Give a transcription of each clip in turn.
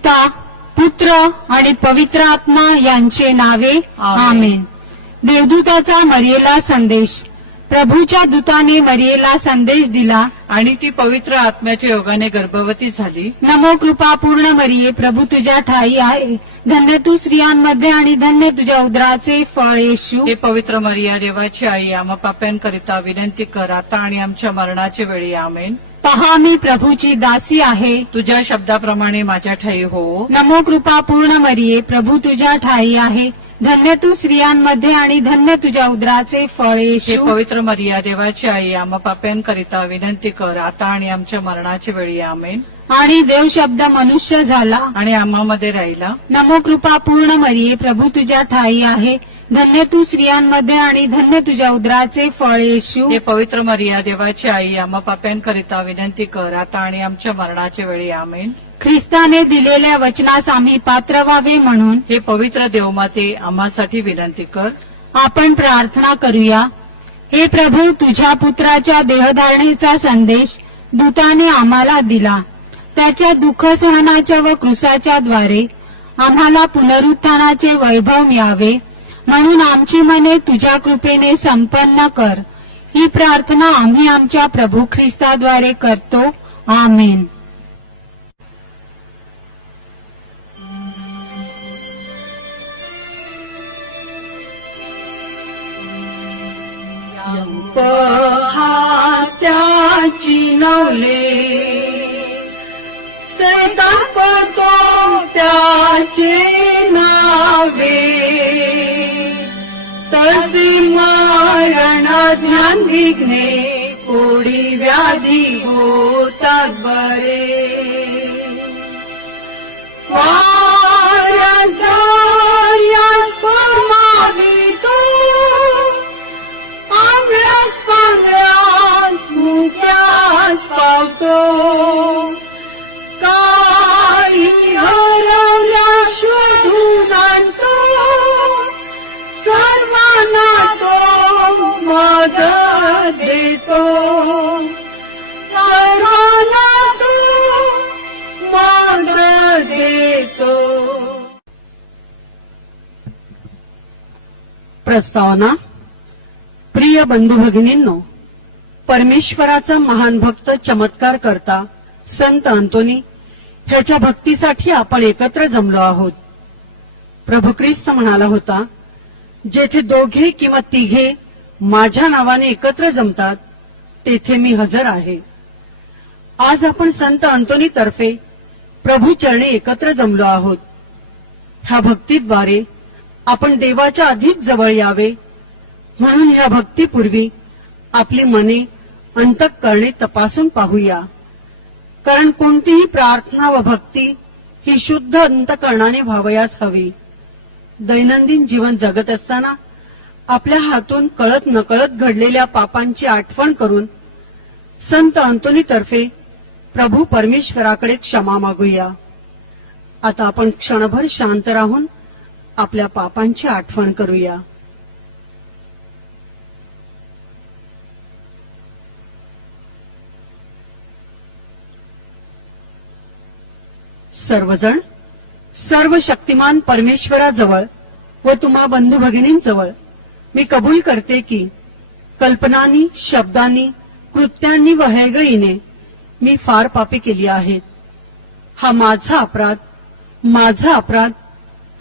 पिता पुत्र आणि पवित्र आत्मा यांचे नावे आमेन. देवदूताचा मरियेला संदेश. प्रभूच्या दूताने मरियेला संदेश दिला आणि ती पवित्र आत्म्याच्या योगाने गर्भवती झाली. नमो कृपा पूर्ण मरिये, प्रभू तुझ्या ठाई आहे. धन्य तू स्त्रियांमध्ये आणि धन्य तुझ्या उदराचे फळ येशू. हे पवित्र मरिया, देवाची आई, आम्हा पाप्यांकरिता विनंती कर, आता आणि आमच्या मरणाच्या वेळी. आमेन. पहा, मी प्रभूची दासी आहे. तुझ्या शब्दाप्रमाणे माझ्या ठाई हो. नमो कृपा पूर्ण मरिये, प्रभू तुझ्या ठाई आहे. धन्य तू स्त्रियांमध्ये आणि धन्य तुझ्या उदराचे फळ हे येशू. पवित्र मरिया, देवाची आई, आम्हा पाप्यांकरिता विनंती कर, आता आणि आमच्या मरणाच्या वेळी. आमेन. आणि देव शब्द मनुष्य झाला आणि आम्हामध्ये राहिला. नमो कृपा पूर्ण मरिये, प्रभू तुझ्या ठाई आहे. धन्य तू स्त्रियांमध्ये आणि धन्य तुझ्या उदराचे फळ येशू. हे पवित्र मरिया, देवाची आई, आम्हा पाप्यांकरिता विनंती कर, आता आणि आमच्या मरणाच्या वेळी. आमेन. ख्रिस्ताने दिलेल्या वचनास आम्ही पात्र व्हावे म्हणून हे पवित्र देवमाते, आम्हासाठी विनंती कर. आपण प्रार्थना करूया. हे प्रभू, तुझ्या पुत्राच्या देहधारणेचा संदेश दूताने आम्हाला दिला. त्याच्या दुःख सहनाच्या व क्रूसाच्या द्वारे आम्हाला पुनरुत्थानाचे वैभव मिळावे म्हणून आमची मने तुझ्या कृपेने संपन्न कर. ही प्रार्थना आम्ही आमच्या प्रभू ख्रिस्ताद्वारे करतो. आमेन. त्याची नवले सैतापतो त्याचे नावे, तसे मरण ज्ञान विघ्ने कोडी व्याधी होतात बरे. वाऱ्यास दर्यास फर्मावितो, आंब्यास पांढऱ्यास मुक्यास पावतो. काही हरवल्या शोधून आणतो, सर्वांना तो मदत देतो. सर्वांना तो मदत देतो. प्रस्तावना. प्रिय बंधू भगिनींनो, परमेश्वराचा महान भक्त, चमत्कार करता संत अंतोनी ह्याच्या भक्तीसाठी आपण एकत्र जमलो आहोत. प्रभू ख्रिस्त म्हणाला होता, जेथे दोघे किंवा तिघे माझ्या नावाने एकत्र जमतात तेथे मी हजर आहे. आज आपण संत अंतोनी तर्फे प्रभू चरणी एकत्र जमलो आहोत. ह्या भक्तीद्वारे आपण देवाच्या अधिक जवळ यावे म्हणून ह्या भक्तीपूर्वी आपली मने अंतःकरणे तपासून पाहूया. कारण कोणतीही प्रार्थना व भक्ती ही शुद्ध अंतःकरणाने व्हावयास हवी. दैनंदिन जीवन जगत असताना आपल्या हातून कळत नकळत घडलेल्या पापांची आठवण करून संत अंतोनी तर्फे प्रभू परमेश्वराकडे क्षमा मागूया. आता आपण क्षणभर शांत राहून आपल्या पापांची आठवण करूया. सर्वजण सर्व शक्तिमान परमेश्वराजवळ व तुम्हा बंधू भगिनींजवळ मी कबूल करते की कल्पनांनी, शब्दांनी, कृत्यांनी व हैगईने मी फार पापे केली आहेत. हा माझा अपराध,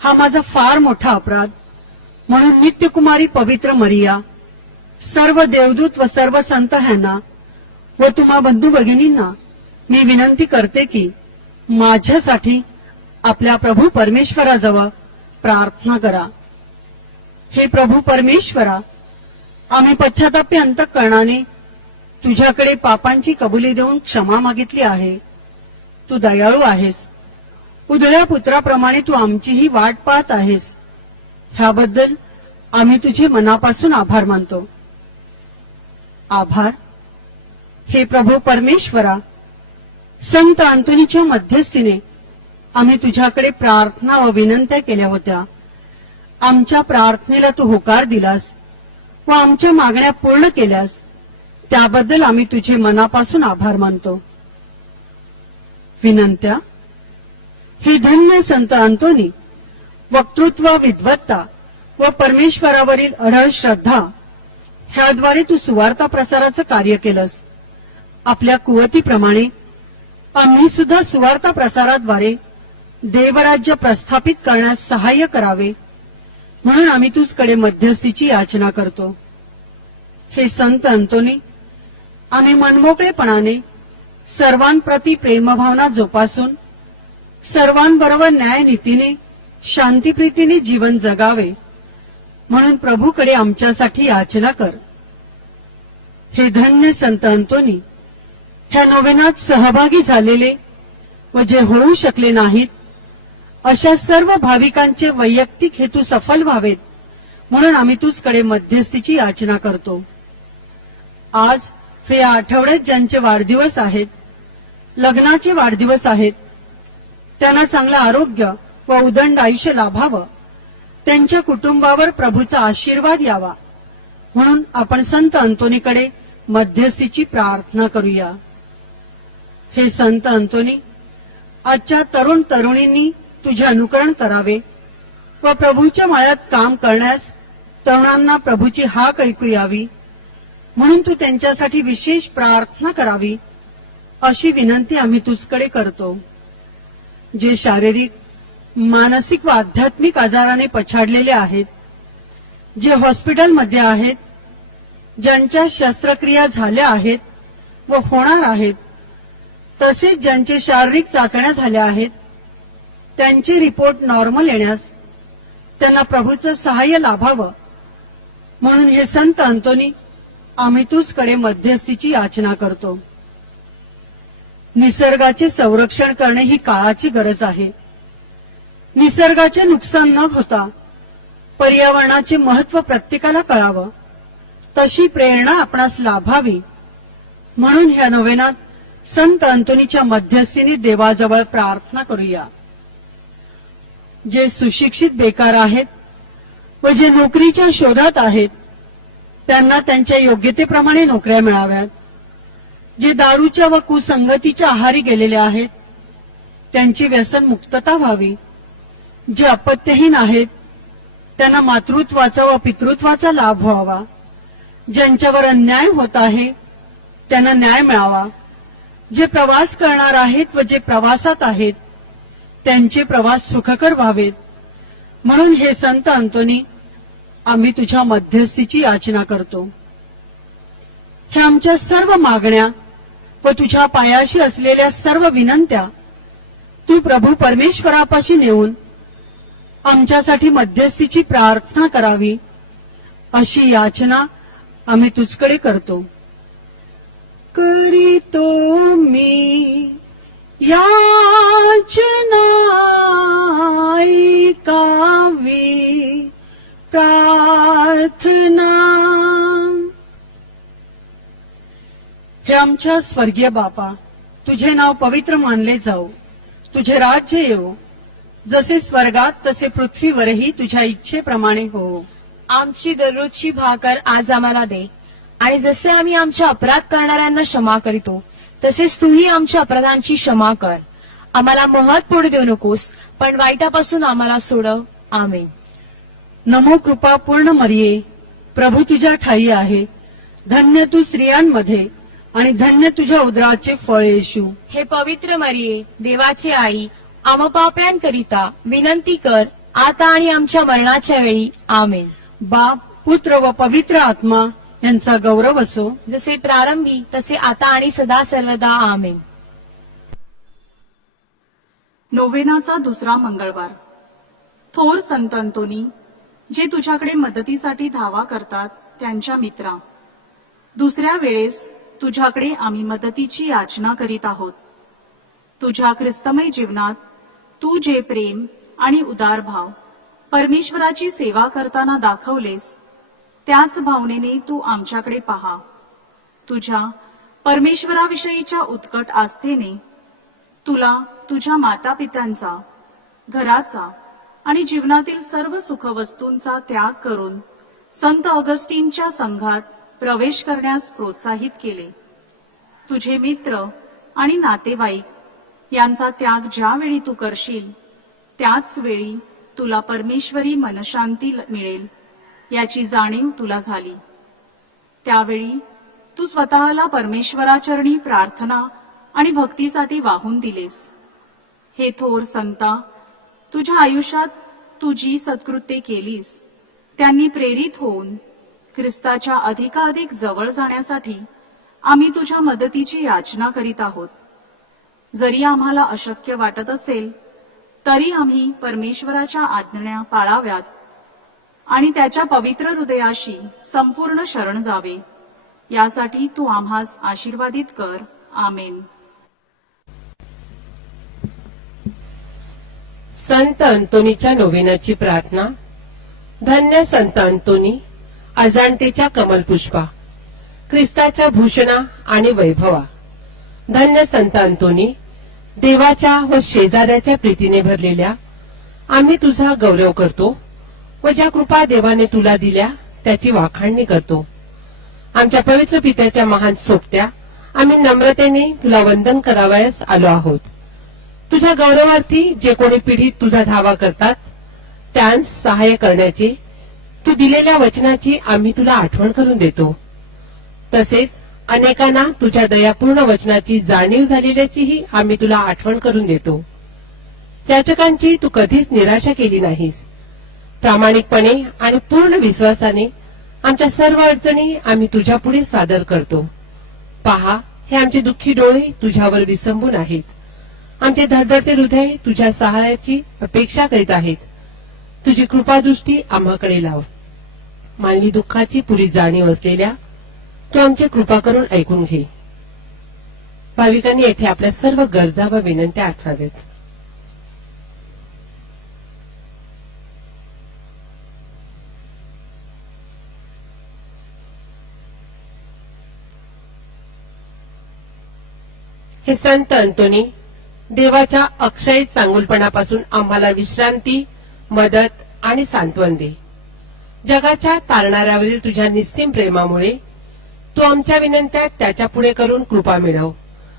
हा माझा फार मोठा अपराध. म्हणून नित्यकुमारी पवित्र मरिया, सर्व देवदूत व सर्व संत ह्यांना व तुम्हा बंधू भगिनींना मी विनंती करते की माझ्यासाठी आपल्या प्रभू परमेश्वराजवळ प्रार्थना करा. हे प्रभू परमेश्वरा, आम्ही पश्चातापी अंतःकरणाने तुझ्याकडे पापांची कबुली देऊन क्षमा मागितली आहे. तू दयाळू आहेस. उधळ्या पुत्राप्रमाणे तू आमचीही वाट पाहत आहेस. ह्याबद्दल आम्ही तुझे मनापासून आभार मानतो. आभार. हे प्रभू परमेश्वरा, संत अंतोनीच्या मध्यस्थीने आम्ही तुझ्याकडे प्रार्थना व विनंत्या केल्या होत्या. आमच्या प्रार्थनेला तू होकार दिलास व आमच्या मागण्या पूर्ण केल्यास त्याबद्दल आम्ही तुझे मनापासून आभार मानतो. विनंत्या. हे धन्य संत अंतोनी वक्तृत्व, विद्वत्ता व परमेश्वरावरील अढळ श्रद्धा ह्याद्वारे तू सुवार्ता प्रसाराचं कार्य केलंस. आपल्या कुवतीप्रमाणे आम्ही सुद्धा सुवार्ता प्रसाराद्वारे देवराज्य प्रस्थापित करण्यास सहाय्य करावे म्हणून आम्ही तुझकडे मध्यस्थीची याचना करतो. हे संत अंतोनी, आम्ही मनमोकळेपणाने सर्वांप्रती प्रेमभावना जोपासून सर्वांबरोबर न्यायनीतीने शांतीप्रीतीने जीवन जगावे म्हणून प्रभूकडे आमच्यासाठी याचना कर. हे धन्य संत अंतोनी, ह्या नोवेनात सहभागी झालेले व जे होऊ शकले नाहीत अशा सर्व भाविकांचे वैयक्तिक हेतू सफल व्हावेत म्हणून आम्ही तुझकडे मध्यस्थीची याचना करतो. आज या आठवड्यात ज्यांचे वाढदिवस आहेत, लग्नाचे वाढदिवस आहेत, त्यांना चांगलं आरोग्य व उदंड आयुष्य लाभावं, त्यांच्या कुटुंबावर प्रभूचा आशीर्वाद यावा म्हणून आपण संत अंतोनीकडे मध्यस्थीची प्रार्थना करूया. हे संत अंतोनी, आजच्या तरुण तरुणींनी तुझे अनुकरण करावे व प्रभूच्या माळ्यात काम करण्यास तरुणांना प्रभूची हाक ऐकू यावी म्हणून तू त्यांच्यासाठी विशेष प्रार्थना करावी अशी विनंती आम्ही तुझकडे करतो. जे शारीरिक, मानसिक व आध्यात्मिक आजाराने पछाडलेले आहेत, जे हॉस्पिटलमध्ये आहेत, ज्यांच्या शस्त्रक्रिया झाल्या आहेत व होणार आहेत, तसेच ज्यांचे शारीरिक चाचण्या झाल्या आहेत, त्यांचे रिपोर्ट नॉर्मल येण्यास त्यांना प्रभूचं सहाय्य लाभावं म्हणून हे संत अंतोनी आम्ही तुझकडे मध्यस्थीची याचना करतो. निसर्गाचे संरक्षण करणे ही काळाची गरज आहे. निसर्गाचे नुकसान न होता पर्यावरणाचे महत्व प्रत्येकाला कळावं, तशी प्रेरणा आपणास लाभावी म्हणून ह्या नोवेनात संत अंतोनीच्या मध्यस्थीने देवाजवळ प्रार्थना करूया. जे सुशिक्षित बेकार आहेत व जे नोकरीच्या शोधात आहेत, त्यांना त्यांच्या योग्यतेप्रमाणे नोकऱ्या मिळाव्यात. जे दारूच्या व कुसंगतीच्या आहारी गेलेले आहेत, त्यांची व्यसन मुक्तता व्हावी. जे अपत्यहीन आहेत, त्यांना मातृत्वाचा व पितृत्वाचा लाभ व्हावा. ज्यांच्यावर अन्याय होत आहे, त्यांना न्याय मिळावा. जे प्रवास करणार आहेत व जे प्रवासात आहेत, त्यांचे प्रवास सुखकर व्हावेत म्हणून हे संत अंतोनी आम्ही तुझ्या मध्यस्थीची याचना करतो. ह्या आमच्या सर्व मागण्या व तुझ्या पायाशी असलेल्या सर्व विनंत्या तू प्रभू परमेश्वरापाशी नेऊन आमच्यासाठी मध्यस्थीची प्रार्थना करावी अशी याचना आम्ही तुझकडे करतो. करीतो मी याचना ऐकावी प्रार्थना. हे आमच्या स्वर्गीय बापा, तुझे नाव पवित्र मानले जाओ, तुझे राज्य येवो, जसे स्वर्गात तसे पृथ्वीवरही तुझ्या इच्छेप्रमाणे हो. आमची दररोजची भाकर आज आम्हाला दे, आणि जसे आम्ही आमच्या अपराध करणाऱ्यांना क्षमा करीतो तसेच तूही आमच्या अपराधांची क्षमा कर. आम्हाला मोहात पडू देऊ नकोस, पण वाईटापासून आम्हाला सोडव. आमेन. नमो कृपा पूर्ण मरिये, प्रभू तुझ्या ठाई आहे. धन्य तू स्त्रियांमध्ये आणि धन्य तुझ्या उदराचे फळ येशू. हे पवित्र मरिये, देवाची आई, आम्हा पाप्यांकरिता विनंती कर, आता आणि आमच्या मरणाच्या वेळी. आमेन. बाप, पुत्र व पवित्र आत्मा यांचा गौरव असो, जसे प्रारंभी तसे आता आणि सदा सर्वदा. आमेन. नोवेनाचा दुसरा मंगळवार. थोर संत अंतोनी, जे तुझ्याकडे मदतीसाठी धावा करतात त्यांच्या मित्रा, दुसऱ्या वेळेस तुझ्याकडे आम्ही मदतीची याचना करीत आहोत. तुझ्या ख्रिस्तमय जीवनात तू जे प्रेम आणि उदार भाव परमेश्वराची सेवा करताना दाखवलेस, त्याच भावनेने तू आमच्याकडे पहा. तुझ्या परमेश्वराविषयीच्या उत्कट आस्थेने तुला तुझ्या मातापित्यांचा, घराचा आणि जीवनातील सर्व सुखवस्तूंचा त्याग करून संत ऑगस्टीनच्या संघात प्रवेश करण्यास प्रोत्साहित केले. तुझे मित्र आणि नातेवाईक यांचा त्याग ज्यावेळी तू करशील त्याच वेळी तुला परमेश्वरी मनशांती मिळेल याची जाणीव तुला झाली. त्यावेळी तू स्वतःला परमेश्वराचरणी प्रार्थना आणि भक्तीसाठी वाहून दिलेस. हे थोर संता, तुझ्या आयुष्यात तू जी सत्कृत्ये केलीस त्यांनी प्रेरित होऊन ख्रिस्ताच्या अधिकाधिक जवळ जाण्यासाठी आम्ही तुझ्या मदतीची याचना करीत आहोत. जरी आम्हाला अशक्य वाटत असेल तरी आम्ही परमेश्वराच्या आज्ञा पाळाव्यात आणि त्याच्या पवित्र हृदयाशी संपूर्ण शरण जावे, यासाठी तू आम्हास आशीर्वादित कर. आमेन. संत अंतोनीच्या नोवेनाची प्रार्थना. धन्य संत अंतोनी, अजाणतेच्या कमलपुष्पा, ख्रिस्ताच्या भूषणा आणि वैभवा. धन्य संत अंतोनी, देवाच्या व शेजाऱ्याच्या प्रीतीने भरलेल्या आम्ही तुझा गौरव करतो व ज्या कृपा देवाने तुला दिल्या त्याची वाखाणणी करतो. आमच्या पवित्र पित्याच्या महान सोबत्या आम्ही नम्रतेने तुला वंदन करावयास आलो आहोत. तुझ्या गौरवार्थी जे कोणी पिढीत तुझा धावा करतात त्यांस सहाय्य करण्याची तू दिलेल्या वचनाची आम्ही तुला आठवण करून देतो. तसेच अनेकांना तुझ्या दयापूर्ण वचनाची जाणीव झालेल्याचीही आम्ही तुला आठवण करून देतो. याचकांची तू कधीच निराशा केली नाहीस. प्रामाणिकपणे आणि पूर्ण विश्वासाने आमच्या सर्व अडचणी आम्ही तुझ्या पुढे सादर करतो. पहा, हे आमचे दुःखी डोळे तुझ्यावर विसंबून आहेत. आमचे धडधडते हृदय तुझ्या सहाय्याची अपेक्षा करीत आहेत. तुझी कृपादृष्टी आम्हाकडे लाव. मानवी दुःखाची पुरी जाणीव असलेल्या तू आमची कृपा करून ऐकून घे. भाविकांनी येथे आपल्या सर्व गरजा व विनंत्या आठवाव्यात. हे संत अंतोनी, देवाच्या अक्षय चांगुलपणापासून आम्हाला विश्रांती, मदत आणि सांत्वन दे. जगाच्या तारणाऱ्यावरील तुझ्या निस्सीम प्रेमामुळे तू आमच्या विनंत्या त्याच्या पुढे करून कृपा मिळव,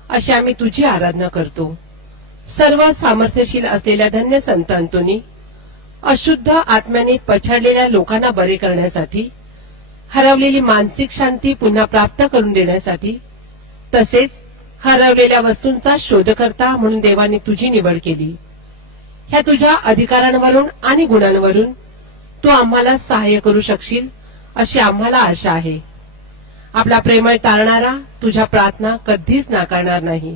अशी आम्ही तुझी आराधना करतो. सर्व सामर्थ्यशील असलेल्या धन्य संत अंतोनी, अशुद्ध आत्म्याने पछाडलेल्या लोकांना बरे करण्यासाठी, हरवलेली मानसिक शांती पुन्हा प्राप्त करून देण्यासाठी, तसेच हरवलेल्या वस्तूंचा शोधकर्ता म्हणून देवाने तुझी निवड केली. ह्या तुझ्या अधिकारांवरून आणि गुणांवरून तू आम्हाला सहाय्य करू शकशील अशी आम्हाला आशा आहे. आपला प्रेमळ तारणारा तुझ्या प्रार्थना कधीच नाकारणार नाही.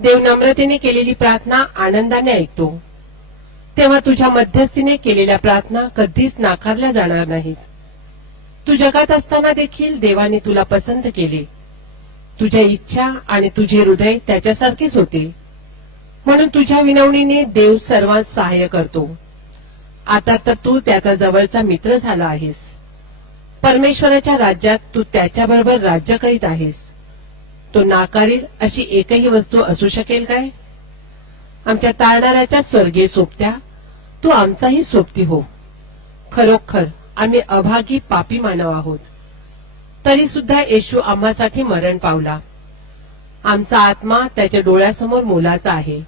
देव नम्रतेने केलेली प्रार्थना आनंदाने ऐकतो. तेव्हा तुझ्या मध्यस्थीने केलेल्या प्रार्थना कधीच नाकारल्या जाणार नाहीत. तू जगात असताना देखील देवाने तुला पसंत केले. तुझ्या इच्छा आणि तुझे हृदय त्याच्यासारखेच होते, म्हणून तुझ्या विनवणीने देव सर्वांत सहाय्य करतो. आता तर तू त्याचा जवळचा मित्र झाला आहेस. परमेश्वराच्या राज्यात तू त्याच्याबरोबर राज्य करीत आहेस. तो नाकारील अशी एकही वस्तू असू शकेल काय? आमच्या तारणाऱ्याच्या स्वर्गीय सोबत्या, तू आमचाही सोबती हो. खरोखर आम्ही अभागी पापी मानव आहोत, तरी सुद्धा येशू आम्हासाठी मरण पावला. आमचा आत्मा त्याच्या डोळ्यासमोर मोलाचा आहे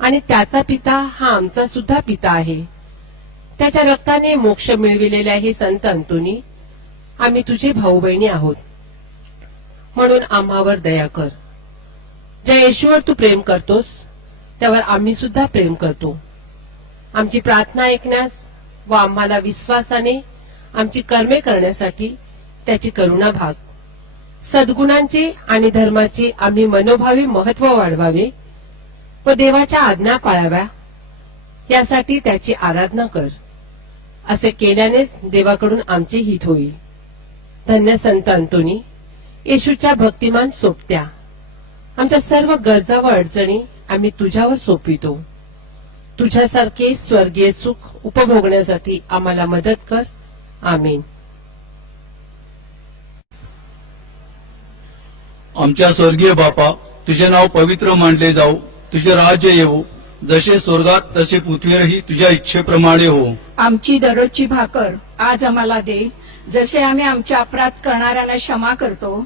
आणि त्याचा पिता हा आमचा सुद्धा पिता आहे. त्याच्या रक्ताने मोक्ष मिळविलेल्या हे संत अंतोनी, आम्ही तुझे भाऊ बहिणी आहोत, म्हणून आम्हावर दया कर. ज्या येशूवर तू प्रेम करतोस त्यावर आम्ही सुद्धा प्रेम करतो. आमची प्रार्थना ऐकण्यास व आम्हाला विश्वासाने आमची कर्मे करण्यासाठी त्याची करुणा भाग. सद्गुणांचे आणि धर्माचे आम्ही मनोभावे महत्व वाढवावे व देवाच्या आज्ञा पाळाव्या, यासाठी त्याची आराधना कर. असे केल्यानेच देवाकडून आमचे हित होईल. धन्य संत अंतोनी, येशूच्या भक्तिमान सोबत्या, आमच्या सर्व गरजा व अडचणी आम्ही तुझ्यावर सोपवितो. तुझ्यासारखे स्वर्गीय सुख उपभोगण्यासाठी आम्हाला मदत कर. आमेन. आमच्या स्वर्गीय बापा, तुझे नाव पवित्र मानले जाऊ. तुझे राज्य येवो. जसे स्वर्गात तसे पृथ्वीवरही तुझ्या इच्छेप्रमाणे हो. आमची दररोजची भाकर आज आम्हाला दे. जसे आम्ही आमच्या अपराध करणाऱ्यांना क्षमा करतो,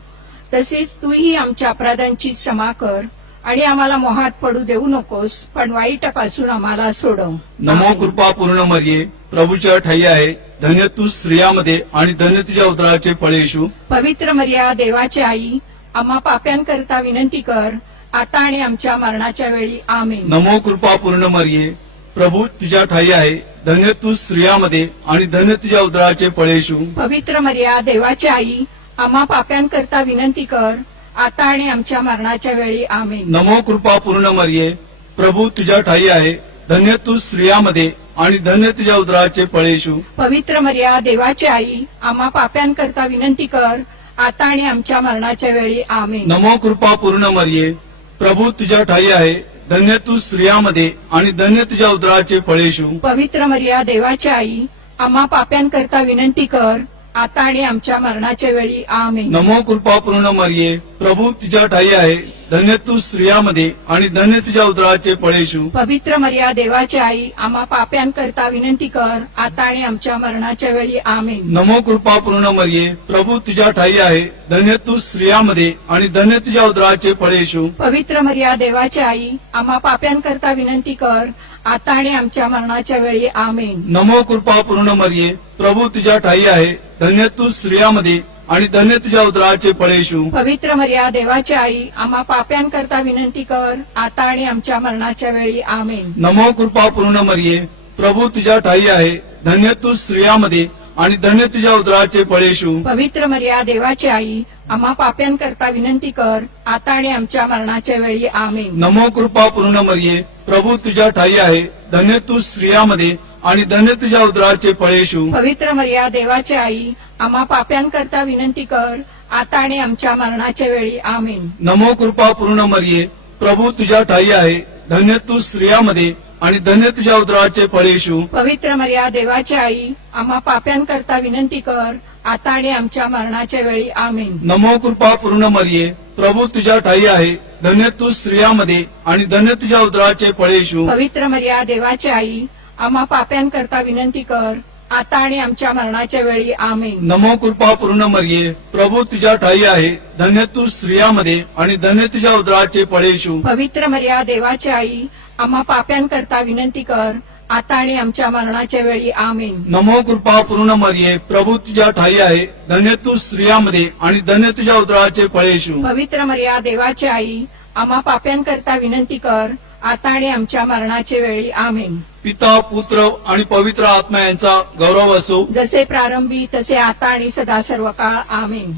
तसेच तूही आमच्या अपराधांची क्षमा कर. आणि आम्हाला मोहात पडू देऊ नकोस, पण वाईटापासून आम्हाला सोडव. नमो कृपा पूर्ण मरिये, प्रभूच्या ठाई आहे, धन्य तू स्त्रियामध्ये आणि धन्य तुझ्या उदराचे फळ येशू. पवित्र मर्या देवाची आई, आम्हा पाप्यांकरिता विनंती कर, आता आणि आमच्या मरणाच्या वेळी आमेन. नमो कृपा पूर्ण मरिये, प्रभू तुझ्या ठाई आहे, धन्य तू स्त्रियामध्ये आणि धन्य तुझ्या उदराचे फळ येशू. पवित्र मर्या देवाची आई, आम्हा पाप्यांकरिता विनंती कर, आता आणि आमच्या मरणाच्या वेळी आमेन. नमो कृपा पूर्ण मरिये, प्रभू तुझ्या ठाई आहे, धन्य तू स्त्रियामध्ये आणि धन्य तुझ्या उदराचे फळ येशू. पवित्र मर्या देवाची आई, आम्हा पाप्यांकरिता विनंती कर, आता आणि आमच्या मरणाच्या वेळी आमेन. नमो कृपा पूर्ण मरिये, प्रभू तुझ्या ठाई आहे, धन्य तू स्त्रियामध्ये आणि धन्य तुझ्या उदराचे फळ येशू. पवित्र मर्या देवाची आई, आम्हा पाप्यांकरिता विनंती कर, आता आणि आमच्या मरणाच्या वेळी आमेन. नमो कृपा पूर्ण मरिये, प्रभू तुझ्या ठाई आहे, धन्य तू स्त्रियामध्ये आणि धन्य तुझ्या उदराचे फळ येशू. पवित्र मर्या देवाची आई, आम्हा पाप्यांकरिता विनंती कर, आता आणि आमच्या मरणाच्या वेळी आमेन. नमो कृपा पूर्ण मरिये, प्रभू तुझ्या ठाई आहे, धन्य तू स्त्रियामध्ये आणि धन्य तुझ्या उदराचे फळ येशू. पवित्र मर्या देवाची आई, आम्हा पाप्यांकरिता विनंती कर, आता आणि आमच्या मरणाच्या वेळी आमेन. नमो कृपा पूर्ण मरिये, प्रभू तुझ्या ठाई आहे, धन्य तू स्त्रियामध्ये आणि धन्य तुझ्या उदराचे फळ येशू. पवित्र मर्या देवाची आई, आम्हा पाप्यांकरिता विनंती कर, आता आणि आमच्या मरणाच्या वेळी आमेन. नमो कृपा पूर्ण मरिये, प्रभू तुझ्या ठाई आहे, धन्य तू स्त्रियामध्ये आणि धन्य तुझ्या उदराचे फळ येशू. पवित्र मर्या देवाची आई, आम्हा पाप्यांकरिता विनंती कर, आता आणि आमच्या मरणाच्या वेळी आमेन. नमो कृपा पूर्ण मरिये, प्रभू तुझ्या ठाई आहे, धन्य तू स्त्रियामध्ये आणि धन्य तुझ्या उदराचे फळ येशू. पवित्र मर्या देवाची आई, आम्हा पाप्यांकरिता विनंती कर, आता आणि आमच्या मरणाच्या वेळी आमेन. नमो कृपा पूर्ण मरिये, प्रभू तुझ्या ठाई आहे, धन्य तू स्त्रियामध्ये आणि धन्य तुझ्या उदराचे फळ येशू. पवित्र मर्या देवाची आई, आम्हा पाप्यांकरिता विनंती कर, आता आणि आमच्या मरणाच्या वेळी आमेन. नमो कृपा पूर्ण मरिये, प्रभू तुझ्या ठाई आहे, धन्य तू स्त्रियामध्ये आणि धन्य तुझ्या उदराचे फळ येशू. पवित्र मर्या देवाची आई, आम्हा पाप्यांकरिता विनंती कर, आता आणि आमच्या मरणाच्या वेळी आमेन. नमो कृपा पूर्ण मरिये, प्रभू तुझ्या ठाई आहे, धन्य तू स्त्रियामध्ये आणि धन्य तुझ्या उदराचे फळ येशू. पवित्र मर्या देवाची आई, आम्हा पाप्यांकरिता विनंती कर, आता आणि आमच्या मरणाच्या वेळी आमेन. नमो कृपा पूर्ण मरिये, प्रभू तुझ्या ठाई आहे, धन्य तू स्त्रियामध्ये आणि धन्य तुझ्या उदराचे फळ येशू. पवित्र मर्या देवाची आई, आम्हा पाप्यांकरिता विनंती कर, आता आणि आमच्या मरणाच्या वेळी आमेन. पिता पुत्र आणि पवित्र आत्मा यांचा गौरव असो, जसे प्रारंभी तसे आता आणि सदा सर्व काळ आमेन.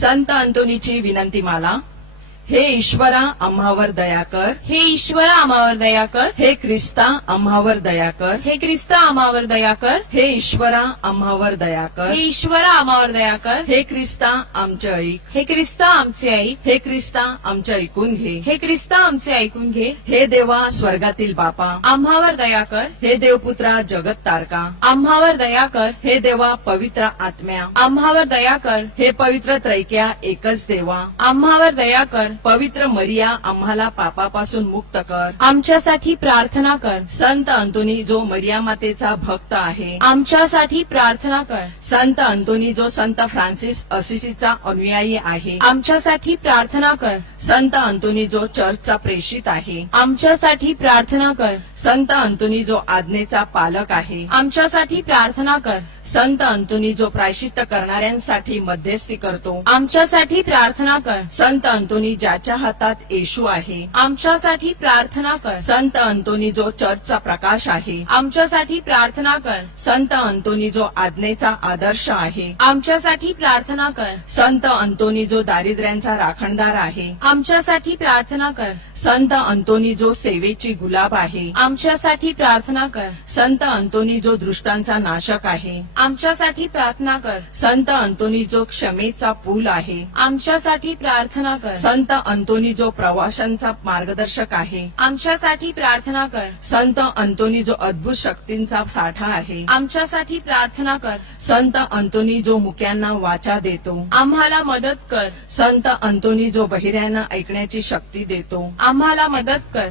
संत अंतोनीची विनंतीमाला. हे ईश्वरा आम्हावर दया कर, हे ईश्वर आम्हावर दया कर, हे ख्रिस्ता आम्हावर दया कर, हे ख्रिस्त आम्हावर दया कर, हे ईश्वरा आम्हावर दया कर, हे ईश्वर आम्हावर दया कर, हे ख्रिस्ता आमचे ऐक, हे ख्रिस्त आमचे ऐक, हे ख्रिस्ता आमचे ऐकून घे, हे ख्रिस्त आमचे ऐकून घे, हे देवा स्वर्गातील बापा, आम्हावर दया कर, हे देवपुत्रा जगत तारका, आम्हावर दया कर, हे देवा पवित्र आत्म्या, आम्हावर दया कर, हे पवित्र त्रैक्या एकच देवा, आम्हावर दया कर, पवित्र मरिया आम्हाला पापापासून मुक्त कर, आमच्यासाठी प्रार्थना कर, संत अंतोनी जो मरिया मातेचा भक्त आहे, आमच्यासाठी प्रार्थना कर, संत अंतोनी जो संत फ्रान्सिस असिसीचा अनुयायी आहे, आमच्यासाठी प्रार्थना कर, संत अंतोनी जो चर्चचा प्रेषित आहे, आमच्यासाठी प्रार्थना कर, संत अंतोनी जो आज्ञेचा पालक आहे, आमच्यासाठी प्रार्थना कर, संत अंतोनी जो प्रायश्चित्त करणाऱ्यांसाठी मध्यस्थी करतो, आमच्यासाठी प्रार्थना कर, संत अंतोनी ज्याच्या हातात येशू आहे, आमच्यासाठी प्रार्थना कर, संत अंतोनी जो चर्चचा प्रकाश आहे, आमच्यासाठी प्रार्थना कर, संत अंतोनी जो आज्ञेचा आदर्श आहे, आमच्यासाठी प्रार्थना कर, संत अंतोनी जो दारिद्र्यांचा राखणदार आहे, आमच्यासाठी प्रार्थना कर, संत अंतोनी जो सेवेची गुलाब आहे, आमच्यासाठी प्रार्थना कर, संत अंतोनी जो दृष्टांचा नाशक आहे, आमच्यासाठी प्रार्थना कर, संत अंतोनी जो क्षमेचा पूल आहे, आमच्यासाठी प्रार्थना कर, संत अंतोनी जो प्रवाशांचा मार्गदर्शक आहे, आमच्यासाठी प्रार्थना कर, संत अंतोनी जो अद्भुत शक्तींचा साठा आहे, आमच्यासाठी प्रार्थना कर, संत अंतोनी जो मुक्यांना वाचा देतो, आम्हाला मदत कर, संत अंतोनी जो बहिऱ्यांना ऐकण्याची शक्ती देतो, आम्हाला मदत कर,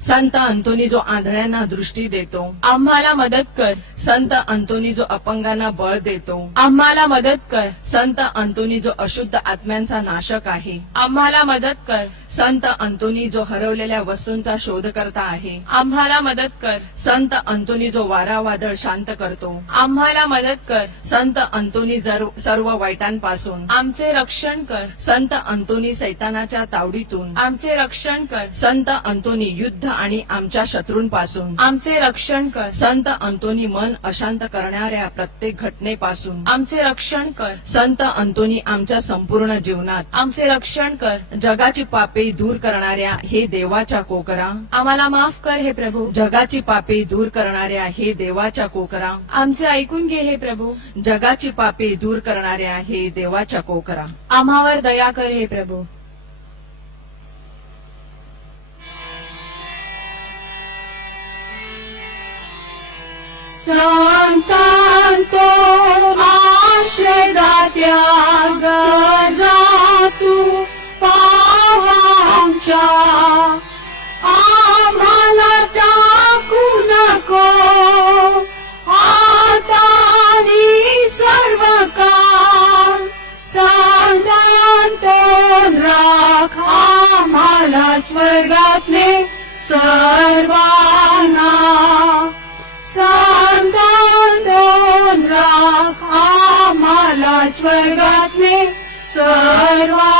संत अंतोनी जो आंधळ्यांना दृष्टी देतो, आम्हाला मदत कर. संत अंतोनी जो अपंगांना बळ देतो, आम्हाला मदत कर. संत अंतोनी जो अशुद्ध आत्म्यांचा नाशक आहे, आम्हाला मदत कर. संत अंतोनी जो हरवलेल्या वस्तूंचा शोधकर्ता आहे, आम्हाला मदत कर. संत अंतोनी जो वारा वादळ शांत करतो, आम्हाला मदत कर. संत अंतोनी सर्व वाईटांपासून, आमचे रक्षण कर. संत अंतोनी सैतानाच्या तावडीतून, आमचे रक्षण कर. संत अंतोनी युद्ध आणि आमच्या शत्रूंपासून, आमचे रक्षण कर. संत अंतोनी मन अशांत करणाऱ्या प्रत्येक घटनेपासून, आमचे रक्षण कर. संत अंतोनी आमच्या संपूर्ण जीवनात आमचे रक्षण कर. जगाची पापे दूर करणाऱ्या हे देवाच्या कोकरा, आम्हाला माफ कर हे प्रभू. जगाची पापे दूर करणाऱ्या हे देवाच्या कोकरा, आमचे ऐकून घे हे प्रभू. जगाची पापे दूर करणाऱ्या हे देवाच्या कोकरा. आम्हावर दया कर हे प्रभू. संतांतो आश्रयदात्या गरजा तू पावांच्या, आम्हाला टाकू नको हातानी सर्व काम. संतांतो राख आम्हाला स्वर्गातले सर्वांना. संतांतोन राख आम्हाला स्वर्गातले सर्वांना.